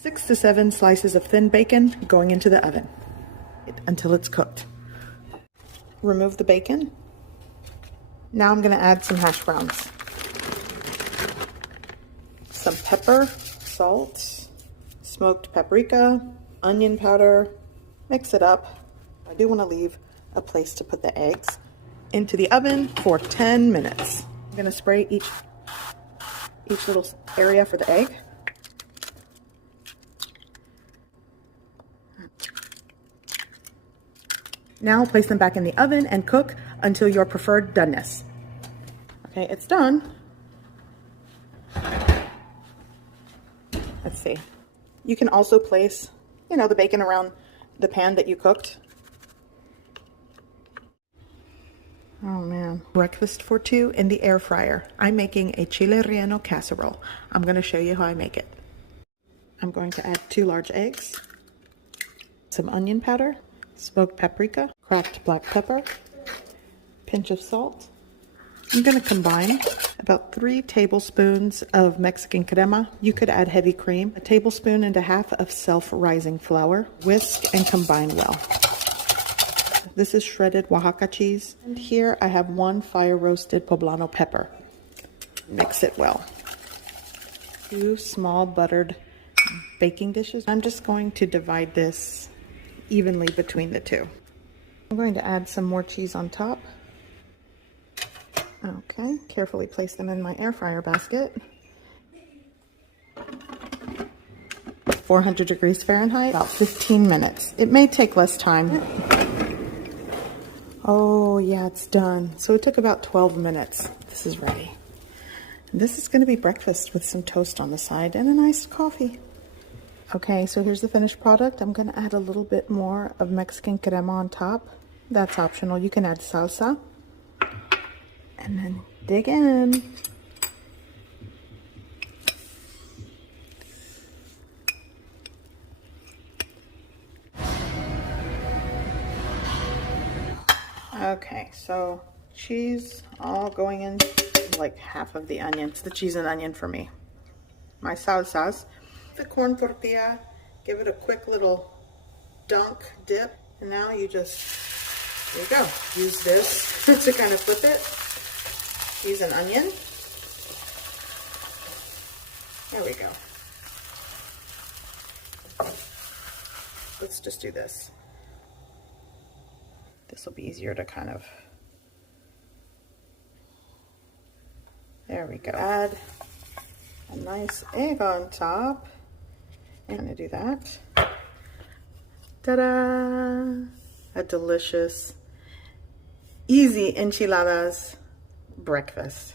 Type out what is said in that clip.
6 to 7 slices of thin bacon going into the oven until it's cooked. Remove the bacon. Now I'm going to add some hash browns. Some pepper, salt, smoked paprika, onion powder. Mix it up. I do want to leave a place to put the eggs. Into the oven for 10 minutes. I'm going to spray each little area for the egg. Now place them back in the oven and cook until your preferred doneness. Okay, it's done. Let's see. You can also place, the bacon around the pan that you cooked. Oh man. Breakfast for two in the air fryer. I'm making a chile relleno casserole. I'm going to show you how I make it. I'm going to add 2 large eggs, some onion powder, smoked paprika, cracked black pepper, pinch of salt. I'm going to combine about 3 tablespoons of Mexican crema. You could add heavy cream, a tablespoon and a half of self-rising flour. Whisk and combine well. This is shredded Oaxaca cheese. And here I have 1 fire-roasted poblano pepper. Mix it well. 2 small buttered baking dishes. I'm just going to divide this evenly between the 2. I'm going to add some more cheese on top. Okay, carefully place them in my air fryer basket. 400 degrees Fahrenheit, about 15 minutes. It may take less time. Oh yeah, it's done. So it took about 12 minutes. This is ready. And this is going to be breakfast with some toast on the side and a nice coffee. Okay, so here's the finished product. I'm going to add a little bit more of Mexican crema on top. That's optional. You can add salsa. And then dig in. Okay, so cheese all going in like half of the onion. It's the cheese and onion for me. My salsas. The corn tortilla, give it a quick little dunk dip, and now you just, there you go, use this to kind of flip it. Cheese and onion. There we go. Let's just do this. This will be easier to kind of, there we go. Add a nice egg on top. I'm gonna do that. Ta-da! A delicious, easy enchiladas breakfast.